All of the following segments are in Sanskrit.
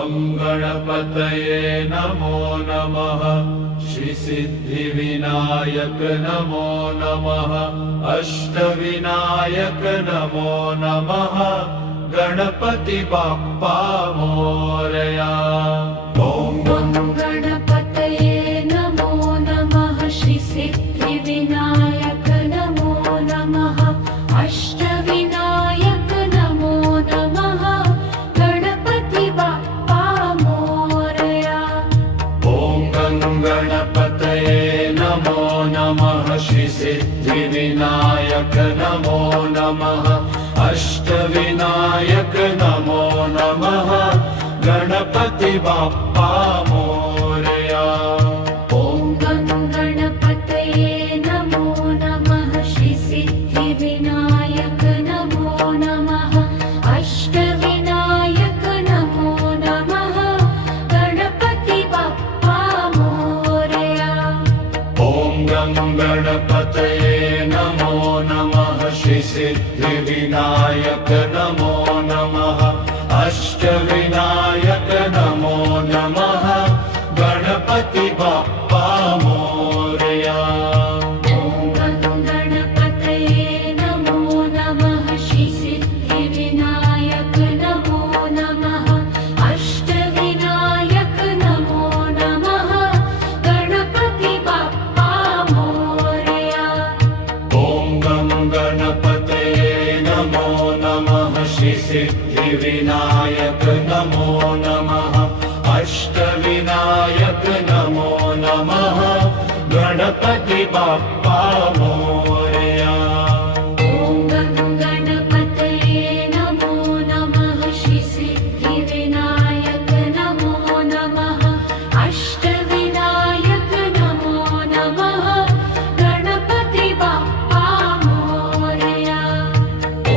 गं गणपतये नमो नमः। श्रीसिद्धिविनायक नमो नमः। अष्टविनायक नमो नमः। गणपति बाप्पा मोरया। ॐ गणपतये नमो नमः। श्रीसिद्धिविनायक नमो नमः। अष्टविनायक नमो नमः। गणपति बाप्पा मोरया। ॐ गणपतये नमो नमः। श्रीसिद्धिविनायक नमो नमः। अष्टविनायक नमो नमः। गणपति बाप्पा मोरया। ॐ गणपतये नमो नमः। श्रीसिद्धिविनायक नमो नमः। अष्टविनायक नमो नमः। गणपति बाप्पा मोरया। ॐ गणपतये नमो नमः। श्रीसिद्धिविनायक नमो नमः। अष्टविनायक नमो नमः। गणपति बाप्पा मोरया। ॐ गणपतये नमो नमः। श्रीसिद्धिविनायक नमो नमः। अष्टविनायक नमो नमः। गणपति बाप्पा मोरया। ॐ गणपतये नमो नमः। श्रीसिद्धिविनायक नमो नमः। अष्टविनायक नमो नमः। गणपति बाप्पा मोरया। ॐ गणपतये नमो नमः। श्रीसिद्धिविनायक नमो नमः। अष्टविनायक नमो नमः। गणपति बाप्पा मोरया। ॐ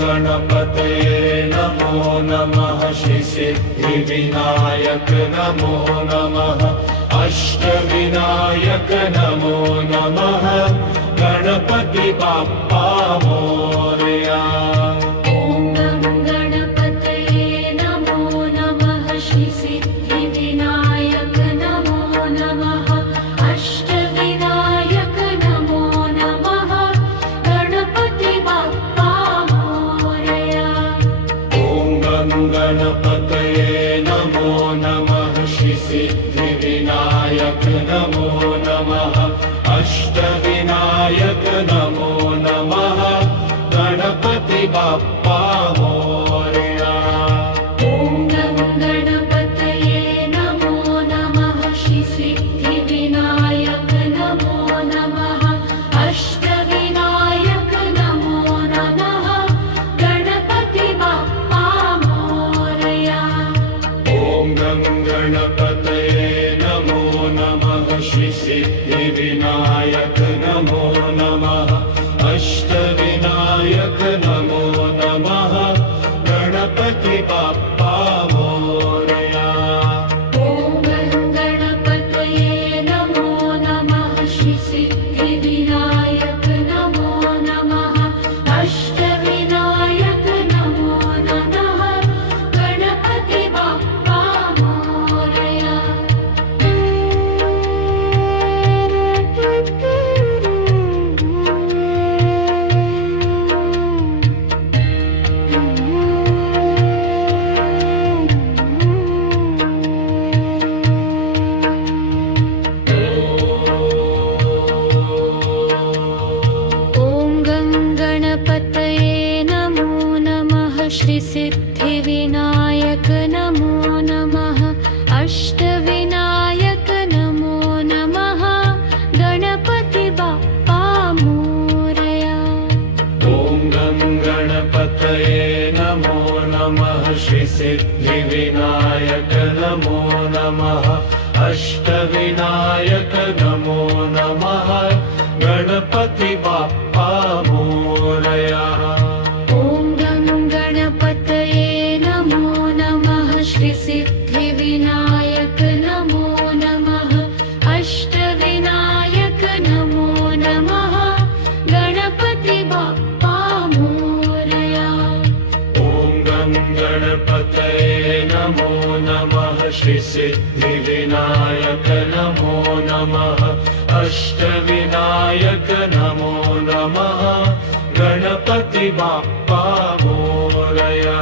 गणपतये नमो नमः। श्रीसिद्धिविनायक नमो नमः। अष्टविनायक नमो नमः। गणपति बाप्पा मोरया। ॐ गणपतये नमो नमः। श्रीसिद्धिविनायक नमो नमः। अष्टविनायक नमो नमः। गणपति बाप्पा मोरया। ॐ गणपतये नमो नमः। श्रीसिद्धिविनायक नमो नमः। अष्टविनायक नमो नमः। गणपति बाप्पा मोरया। ॐ गणपतये नमो नमः। श्रीसिद्धिविनायक नमो नमः। अष्टविनायक नमो नमः। गणपति बाप्पा मोरया। ॐ गणपतये नमो नमः। श्रीसिद्धिविनायक नमो नमः। अष्टविनायक नमो नमः। गणपति बाप्पा मोरया। ॐ गणपतये नमो नमः। श्रीसिद्धिविनायक नमो नमः। अष्टविनायक नमो नमः। गणपति बाप्पा मोरया। श्रीसिद्धिविनायक नमो नमः। अष्टविनायक नमो नमः। गणपति बाप्पा मोरया। ॐ गणपतये नमो नमः। श्रीसिद्धिविनायक नमो नमः। अष्टविनायक नमो नमः। गणपति बाप्पा मोरया। ॐ गणपतये नमो नमः। श्रीसिद्धिविनायक नमो नमः। अष्टविनायक नमो नमः। गणपति बाप्पा मोरया। ॐ गणपतये नमो नमः श्री सिद्धिविनायक नमो नमः अष्टविनायक नमो नमः गणपति बाप्पा मोरया।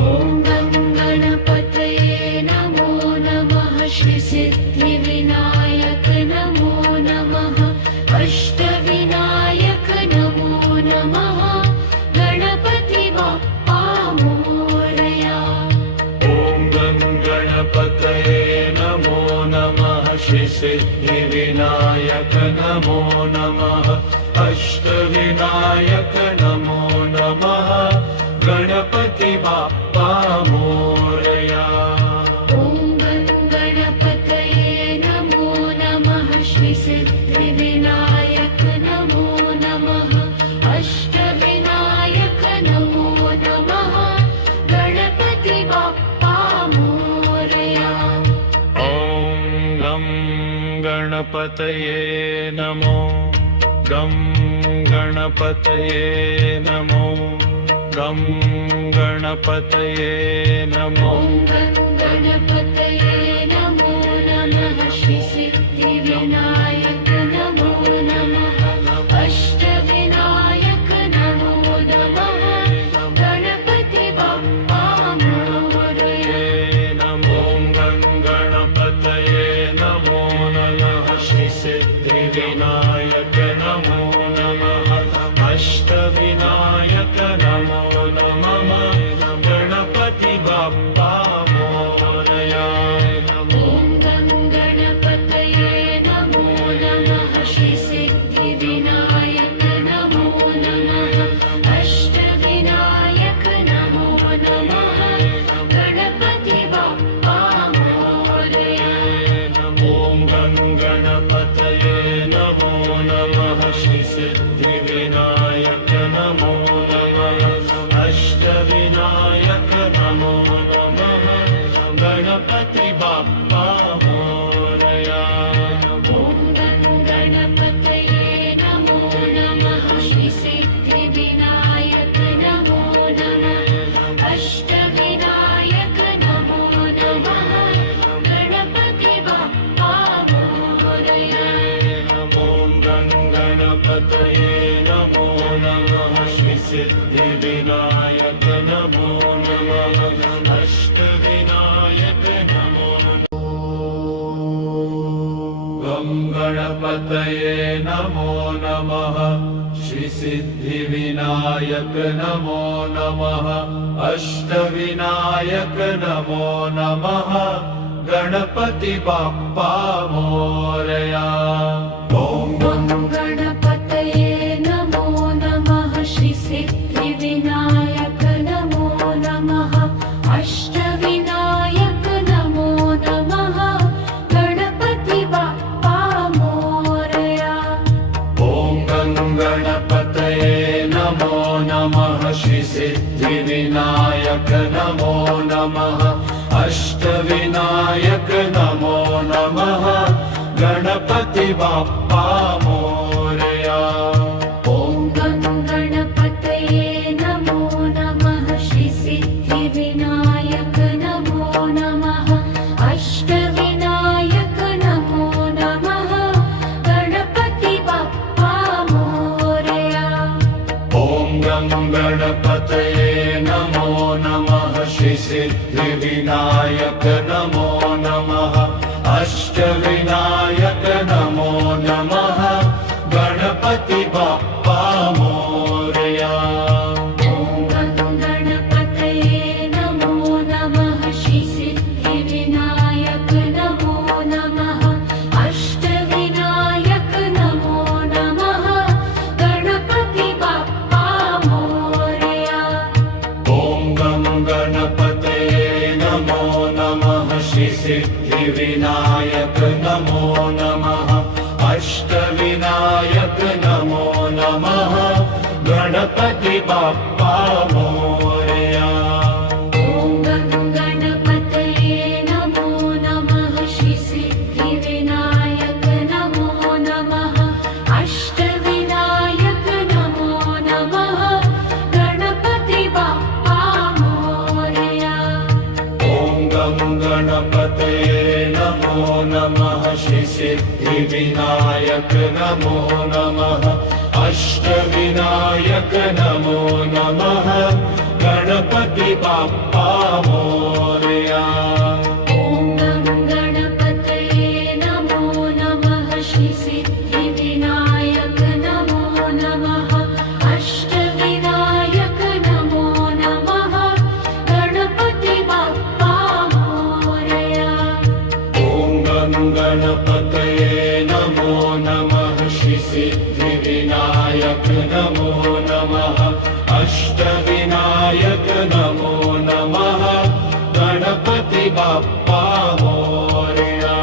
ॐ गं गणपतये नमो नमः श्री सिद्धिविनायक नमो नमः अष्टविनायक नमो नमः गणपति बाप्पा मोरया। ॐ गं गणपतये नमो नमः श्री सिद्धिविनायक नमो नमः अष्टविनायक नमो नमः गणपति बाप्पा मोरया। ॐ गं गणपतये नमो नमः श्री सिद्धिविनायक नमो नमः अष्टविनायक नमो नमः गणपति बाप्पा मोरया। ॐ गं गणपतये नमो गं गणपतये नमो गं गणपतये नमो। ॐ गं गणपतये नमो नमः श्री सिद्धिविनायक नमो नमः अष्टविनायक नमो नमः गणपति बाप्पा मोरया। नमो गं गणपतये नमो नमः श्री सिद्धिविनायक नमो नमः अष्टविनायक नमो नमः गणपति बाप्पा मोरया। ॐ गं गणपतये नमो नमः श्री सिद्धिविनायक नमो नमः अष्टविनायक नमो नमः गणपति बाप्पा मोरया। ॐ गं गणपतये नमो नमः श्री सिद्धिविनायक नमो नमः अष्टविनायक नमो नमः गणपति बाप्पा मोरया। ॐ गं गणपतये नमो नमः श्री सिद्धिविनायक नमो नमः अष्टविनायक नमो नमः गणपति बाप्पा मोरया। ॐ गं गणपतये नमो नमः श्री सिद्धिविनायक नमो नमः अष्टविनायक नमो गं गणपतये नमो नमः श्री सिद्धिविनायक नमो नमः अष्टविनायक नमो नमः गणपति बाप्पा मोरया। ॐ ॐ गणपतये नमो नमः श्री सिद्धिविनायक नमो नमः अष्टविनायक नमो नमः गणपति बाप्पा मोरया। ॐ गं गणपतये नमो नमः श्री सिद्धिविनायक नमो नमः अष्टविनायक नमो नमः गणपति बाप्पा मोरया। ॐ गं गणपतये नमो नमः श्री सिद्धिविनायक नमो नमः अष्टविनायक नमो नमः गणपति बाप्पा मोरया। ॐ गं गणपतये नमो नमः श्री सिद्धिविनायक नमो नमः अष्टविनायक नमो नमः गणपति बाप्पा मोरया। ॐ गं गणपतये नमो नमः श्री सिद्धिविनायक नमो नमः अष्टविनायक नमो नमः गणपति बाप्पा मोरया। ॐ गं गणपतये नमो नमः श्री सिद्धिविनायक नमो नमः अष्टविनायक नमो नमः गणपति बाप्पा मोरया। ॐ गं गणपतये नमो नमः श्री सिद्धिविनायक नमो नमः अष्टविनायक नमो नमः गणपति बाप्पा मोरया। गणपतये नमो नमः श्री सिद्धिविनायक नमो नमः अष्टविनायक नमो नमः गणपति बाप्पा मोरया। ॐ गं गणपतये नमो नमः श्री सिद्धिविनायक नमो नमः अष्टविनायक नमो नमः गणपति बाप्पा मोरया। ॐ गं गणपतये नमो नमः श्री सिद्धिविनायक नमो नमः अष्टविनायक नमो नमः गणपति बाप्पा मोरया।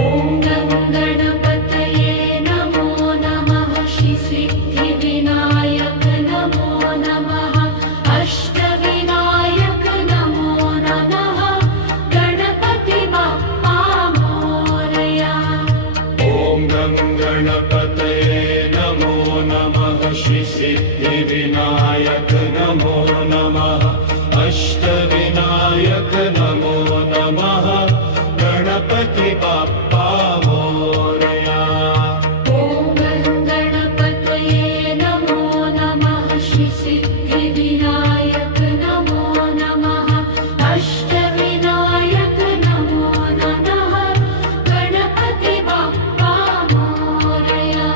ॐ गं गणपतये नमो नमः श्री सिद्धिविनायक नमो नमः अष्टविनायक नमो नमः गणपति बाप्पा मोरया। ॐ गं गणपतये नमो नमः श्री सिद्धिविनायक नमो नमः अष्टविनायक नमो नमः गणपति बाप्पा मोरया। ॐ गं गणपतये नमो नमः श्री सिद्धिविनायक नमो नमः अष्टविनायक नमो नमः गणपति बाप्पा मोरया।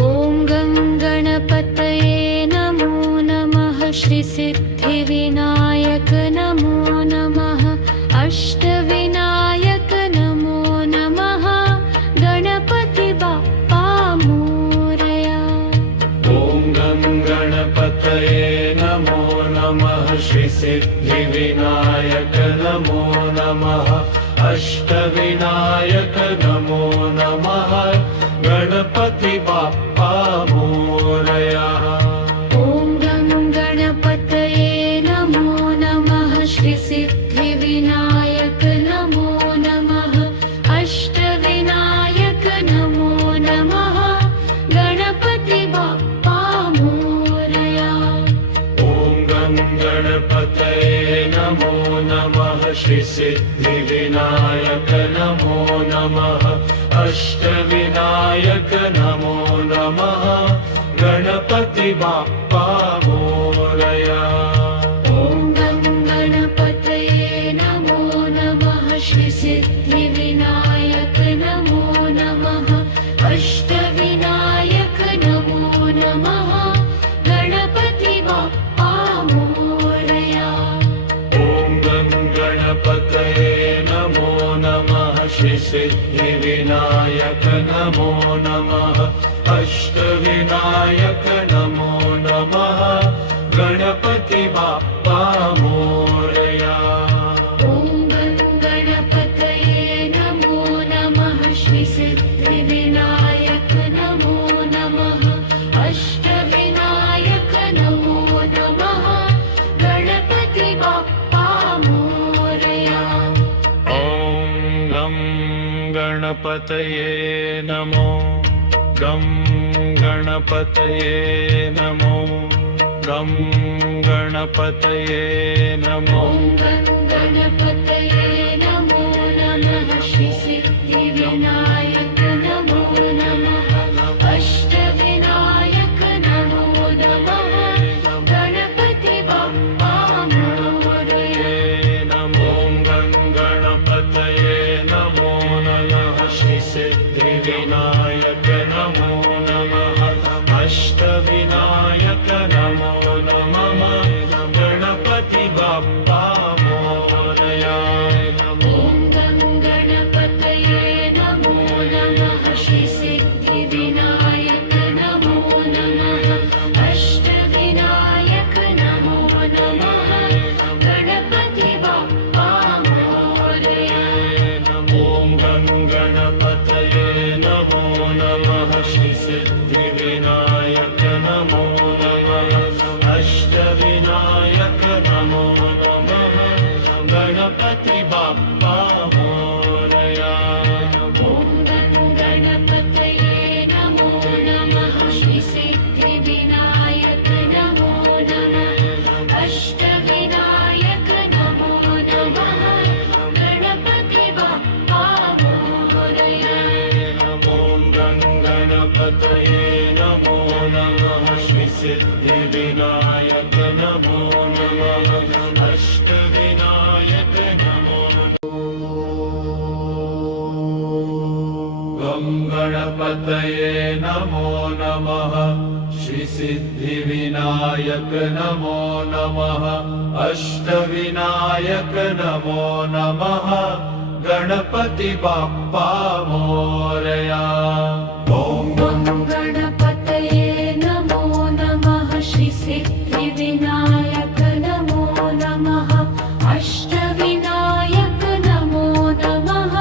ॐ गं गणपतये नमो नमः श्री सिद्धिविनायक नमो नमः अष्टविनायक नमो नमः गणपति बाप्पा मोरया। ॐ गं गणपतये नमो नमः श्री सिद्धिविनायक नमो नमः अष्टविनायक नमो नमः गणपति बाप्पा मोरया। ॐ गं गणपतये नमो नमः श्री सिद्धिविनायक नमो नमः अष्टविनायक नमो नमः गणपति बाप्पा मोरया। ॐ गं गणपतये नमो नमः श्री सिद्धिविनायक नमो नमः अष्टविनायक नमो नमः गणपति बाप्पा मोरया। ॐ गं गणपतये नमो नमः श्री सिद्धिविनायक नमो नमः अष्टविनायक नमो नमः गणपति बाप्पा मोरया। ॐ गं गणपतये नमो नमः श्री सिद्धिविनायक नमो नमः अष्टविनायक नमो नमः गणपति बाप्पा मोरया। ॐ गं गणपतये नमो नमः श्री सिद्धिविनायक नमो नमः अष्टविनायक नमो नमः गणपति बाप्पा मोरया। ॐ गं गणपतये नमो गं गणपतये नमो गं गणपतये नमो। ॐ गं गणपतये नमो नमः श्री सिद्धिविनायक नमो नमः अष्टविनायक नमो नमः गणपति बाप्पा मोरया। नमो गं गणपतये नमो नमः श्री सिद्धिविनायक नमो नमः अष्टविनायक नमो नमः गणपति बाप्पा मोरया। ॐ गं गणपतये नमो नमः श्री सिद्धिविनायक नमो नमः अष्टविनायक नमो नमः गणपति बाप्पा मोरया। ॐ गं गणपतये नमो नमः श्री सिद्धिविनायक नमो नमः गणपतये नमो नमः श्रीसिद्धिविनायक नमो नमः अष्टविनायक नमो नमः गणपति बाप्पा मोरया। ॐ गणपतये नमो नमः श्रीसिद्धिविनायक नमो नमः अष्टविनायक नमो नमः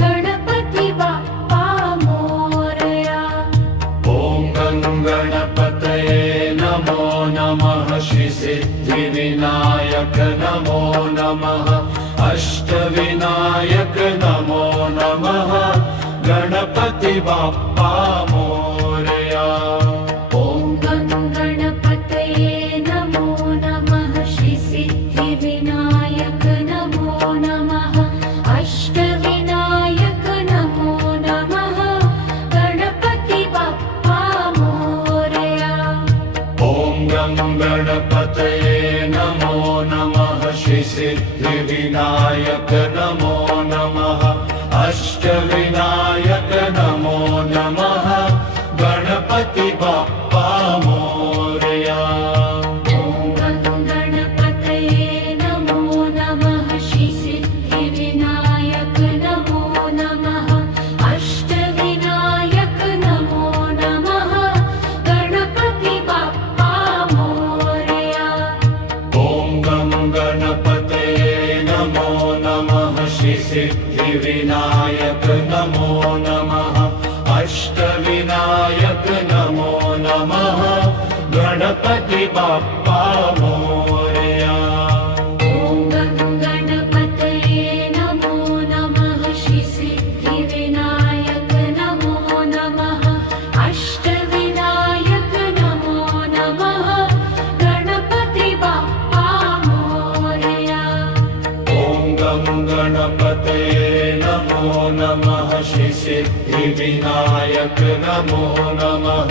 गणपति बाप्पा मोरया। ॐ गणपतये नमो नमः श्रीसिद्धिविनायक नमो नमः अष्टविनायक नमो नमः गणपति बाप्पा मोरया। ॐ गणपतये नमो नमः श्रीसिद्धिविनायक नमो नमः अष्टविनायक नमो नमः गणपति बाप्पा मोरया। ॐ गणपतये नमो नमः श्रीसिद्धिविनायक नमो नमः अष्टविनायक नमो नमः गणपति बाप्पा मोरया। ॐ गणपतये नमो नमः श्रीसिद्धिविनायक नमो नमः अष्टविनायक नमो नमः गणपति बाप्पा मोरया। ॐ गणपतये नमो नमः श्रीसिद्धिविनायक नमो नमः अष्टविनायक नमो नमः गणपति बाप्पा मोरया। ॐ गणपतये नमो नमः श्रीसिद्धिविनायक नमो नमः अष्टविनायक नमो नमः गणपति बाप्पा मोरया। ॐ गणपतये नमो नमः श्रीसिद्धिविनायक नमो नमः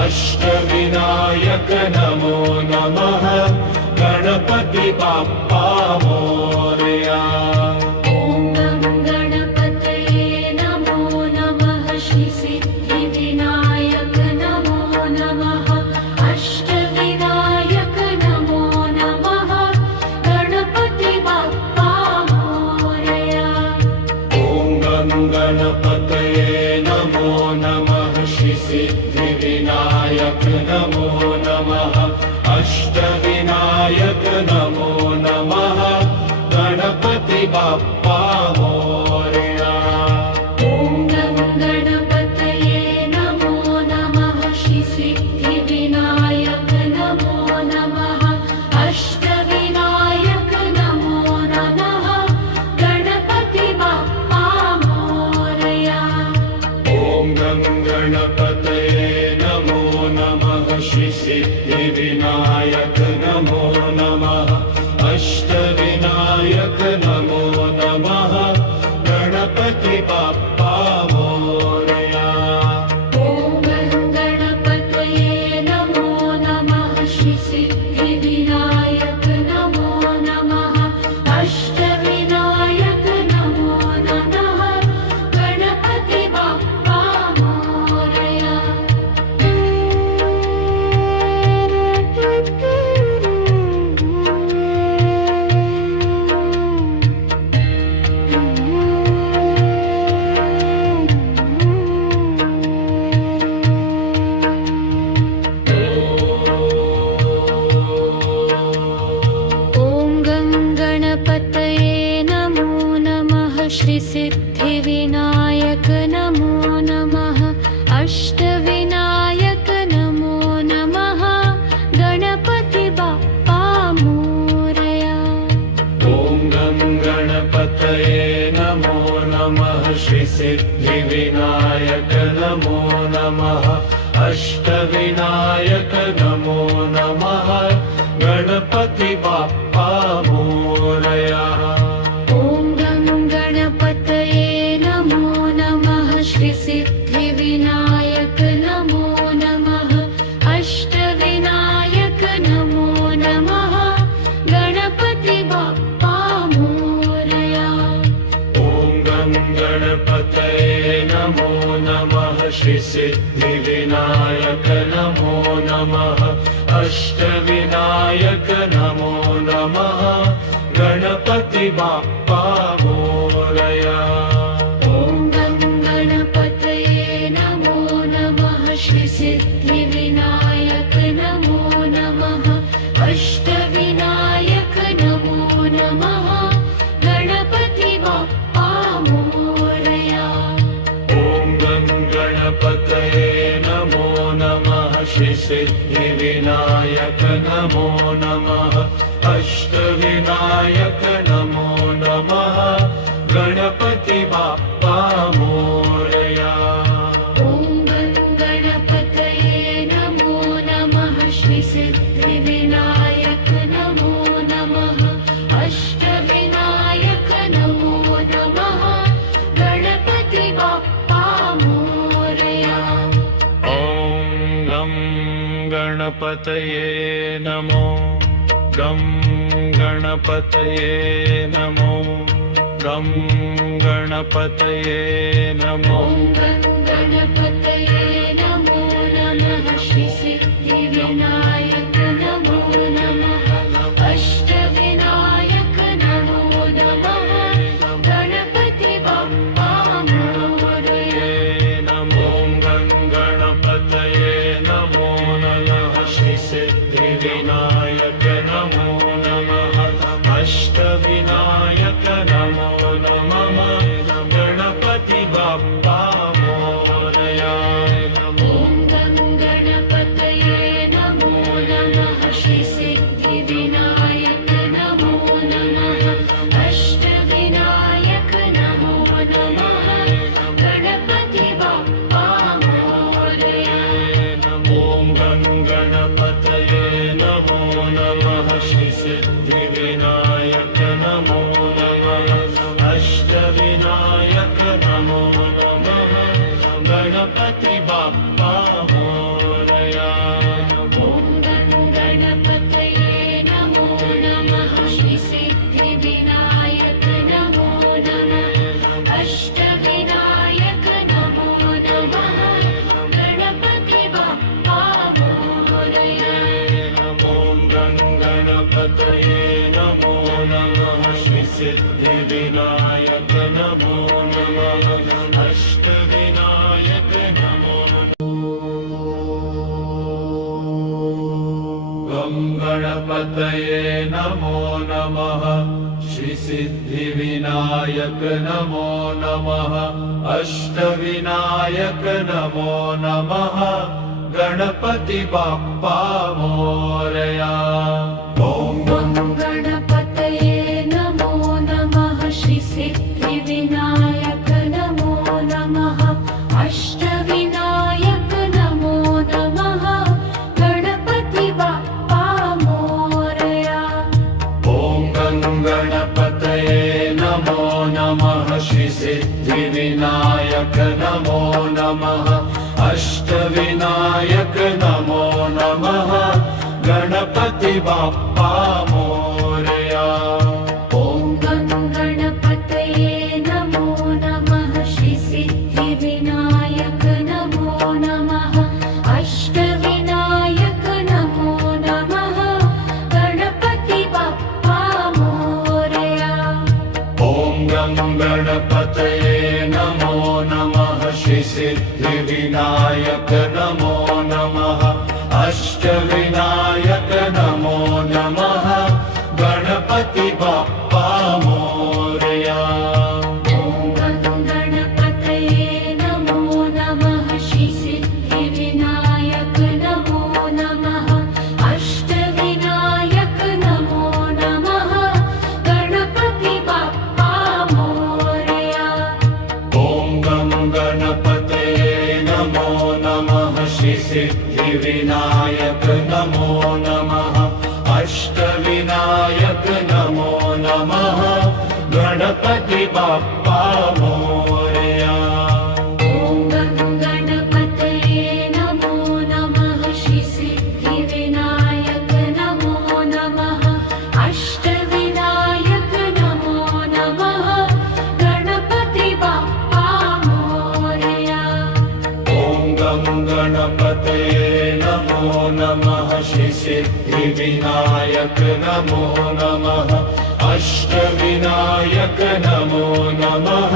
अष्टविनायक नमो नमः गणपति बाप्पा मोरया। ॐ गणपतये नमो नमः श्रीसिद्धिविनायक नमो नमः अष्टविनायक नमो नमः गणपति बाप्पा मोरया। ॐ गणपतये नमो नमः श्रीसिद्धिविनायक नमो नमः अष्टविनायक नमो नमः गणपति बाप्पा मोरया। ॐ गणपतये नमो नमः श्रीसिद्धिविनायक नमो नमः अष्टविनायक नमो नमः गणपति बाप्पा मोरया। ॐ गणपतये नमो नमः श्रीसिद्धिविनायक नमो नमः अष्टविनायक नमो नमः गणपति बाप्पा मोरया। ॐ गणपतये नमो नमः श्रीसिद्धिविनायक नमो नमः अष्टविनायक नमो नमः गणपति बाप्पा मोरया। श्रीसिद्धिविनायक नमो नमः अष्टविनायक नमो नमः गणपति बाप्पा मोरया। ॐ गणपतये नमो नमः श्रीसिद्धिविनायक नमो नमः अष्टविनायक नमो नमः गणपति बाप्पा मोरया। ॐ गणपतये नमो नमः श्रीसिद्धिविनायक नमो नमः अष्टविनायक नमो नमः गणपति बाप्पा मोरया। ॐ गणपतये नमो नमः श्री श्रीसिद्धिविनायक नमो नमः अष्टविनायक नमो नमः गणपति बाप्पा मोरया ॐ गं गणपतये नमो नमः श्रीसिद्धिविनायक नमो नमः अष्टविनायक नमो नमः गणपति बाप्पा मोरया ॐ गं गणपतये नमो नमः श्रीसिद्धिविनायक नमो नमः अष्टविनायक नमो नमः गणपति बाप्पा मोरया ॐ गं गणपतये नमो नमः श्रीसिद्धिविनायक नमो नमः अष्टविनायक नमो नमः गणपति बाप्पा मोरया ॐ गं गणपतये नमो गं गणपतये नमो गं गणपतये नमो ॐ गं गणपतये नमो नमः श्रीसिद्धिविनायक नमो नमः अष्टविनायक नमो नमः गणपति बाप्पा मोरया नमो गं गणपतये नमो नमः श्रीसिद्धिविनायक नमो नमः अष्टविनायक नमो नमः गणपति बाप्पा मोरया ॐ गं गणपतये नमो नमः श्रीसिद्धिविनायक नमो नमः अष्टविनायक नमो नमः गणपति बाप्पा मोरया ॐ गं गणपतये नमो नमः श्रीसिद्धिविनायक नमो नमः अष्टविनायक नमो नमः गणपति बाप्पा मोरया ॐ गं गणपतये नमो नमः श्रीसिद्धिविनायक नमो नमः अष्टविनायक नमो नमः गणपति बाप्पा मोरया ॐ गं गणपतये नमो नमः श्रीसिद्धिविनायक नमो नमः अष्टविनायक नमो गं गणपतये नमो नमः श्रीसिद्धिविनायक नमो नमः अष्टविनायक नमो नमः गणपति बाप्पा मोरया ॐ ॐ गणपतये नमो नमः श्रीसिद्धिविनायक नमो नमः अष्टविनायक नमो नमः गणपति बाप्पा मोरया ॐ गं गणपतये नमो नमः श्रीसिद्धिविनायक नमो नमः अष्टविनायक नमो नमः गणपति बाप्पा मोरया ॐ गं गणपतये नमो नमः श्रीसिद्धिविनायक नमो नमः अष्टविनायक नमो नमः गणपति बाप्पा मोरया ॐ गं गणपतये नमो नमः श्रीसिद्धिविनायक नमो नमः अष्टविनायक नमो नमः गणपति बाप्पा मोरया ॐ गं गणपतये नमो नमः श्रीसिद्धिविनायक नमो नमः अष्टविनायक नमो नमः गणपति बाप्पा मोरया ॐ गं गणपतये नमो नमः श्रीसिद्धिविनायक नमो नमः अष्टविनायक नमो नमः गणपति बाप्पा मोरया ॐ गं गणपतये नमो नमः श्रीसिद्धिविनायक नमो नमः अष्टविनायक नमो नमः गणपति बाप्पा मोरया ॐ नमः श्री सिद्धिविनायक नमो नमः अष्टविनायक नमो नमः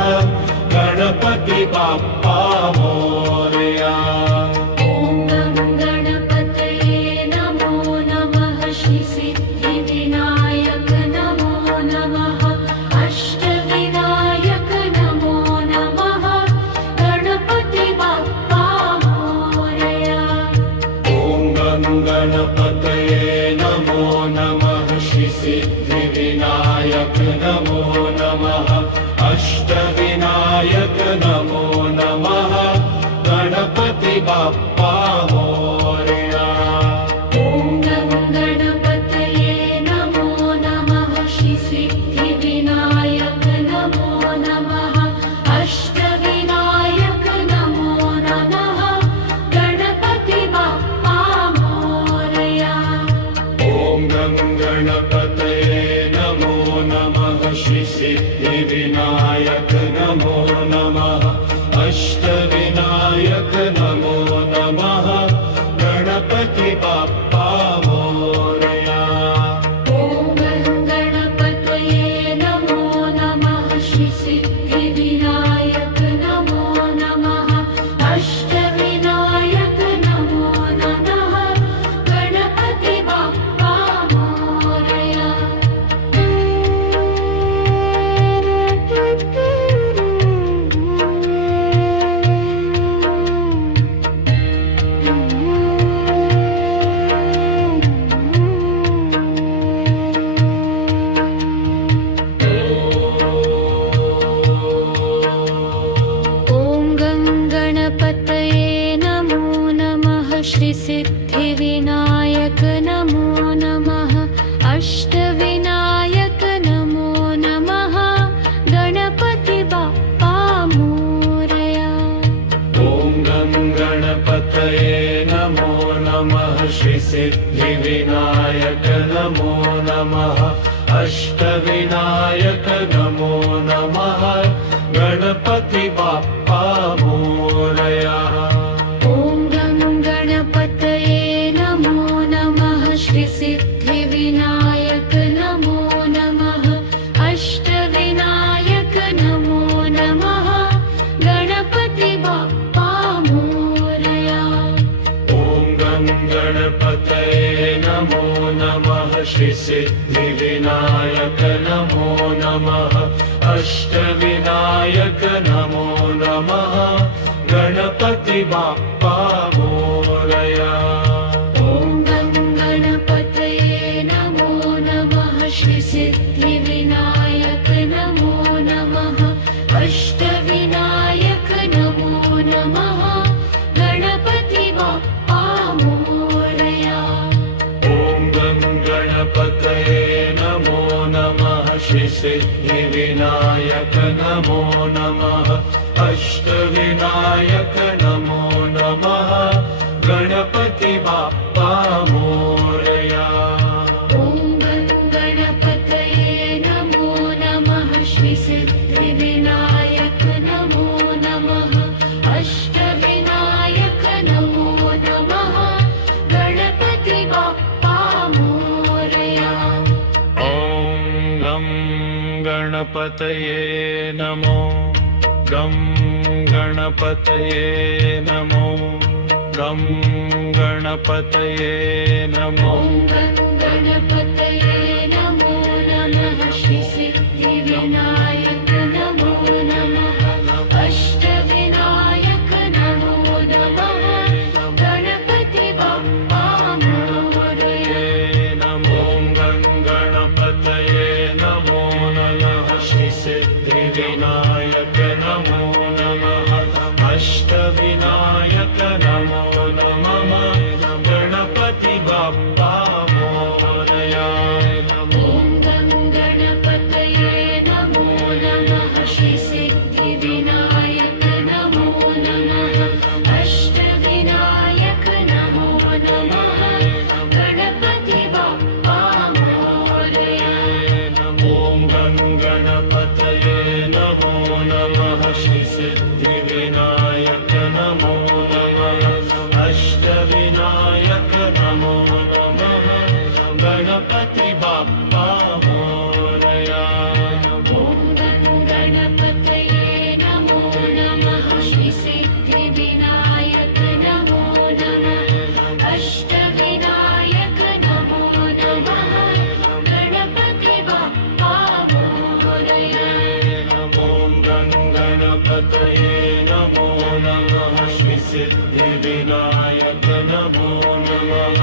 गणपति बाप्पा मोरया ॐ गं गणपतये नमो नमः श्री सिद्धिविनायक नमो नमः अष्टविनायक नमो नमः गणपति बाप्पा मोरया ॐ गं गणपतये नमो नमः श्री सिद्धिविनायक नमो नमः अष्टविनायक नमो नमः गणपति बाप्पा मोरया ॐ गं गणपतये नमो नमः श्री सिद्धिविनायक नमो नमः अष्टविनायक नमो नमः गणपति बाप्पा मोरया ॐ गं गणपतये नमो नमः श्री सिद्धिविनायक नमो नमः अष्टविनायक नमो नमः गणपति बाप्पा मोरया ॐ गं गणपतये नमो नमः श्री सिद्धिविनायक नमो नमः अष्टविनायक नमो नमः गणपति बाप्पा मोरया ॐ गं गणपतये नमो नमः श्री सिद्धिविनायक नमो नमः अष्टविनायक नमो नमः गणपति बाप्पा मोरया ॐ गं गणपतये नमो नमः श्री सिद्धिविनायक नमो नमः अष्टविनायक नमो नमः गणपति बाप्पा मोरया ॐ गं गणपतये नमो नमः श्री सिद्धिविनायक नमो नमः अष्टविनायक नमो नमः गणपति बाप्पा मोरया ॐ गं गणपतये नमो नमः श्री सिद्धिविनायक नमो नमः अष्टविनायक नमो नमः गणपति बाप्पा मोरया ॐ गं गणपतये नमो नमः श्री सिद्धिविनायक नमो नमः अष्टविनायक नमो नमः गणपति बाप्पा मोरया ॐ गं गणपतये नमो नमः श्री सिद्धिविनायक नमो नमः अष्टविनायक नमो नमः गणपति बाप्पा मोरया ॐ गं गणपतये नमो नमः श्री सिद्धिविनायक नमो नमः अष्टविनायक नमो नमः गणपति बाप्पा मोरया ॐ गं गणपतये नमो गं गणपतये नमो गं गणपतये नमो ॐ गं गणपतये नमो नमः श्री सिद्धिविनायक नमो नमः अष्टविनायक नमो नमः गणपति बाप्पा मोरया नमो गं गणपतये नमो नमः श्री सिद्धिविनायक नमो नमः अष्टविनायक नमो नमः गणपति बाप्पा मोरया ॐ गं गणपतये नमो नमो नमः गणपति बाप्पा मोरया ॐ गणपतये नमो नमः श्रीसिद्धिविनायक नमो नमः अष्टविनायक नमो नमः गणपति बाप्पा मोरया ॐ गणपतये नमो नमः श्रीसिद्धिविनायक नमो नमः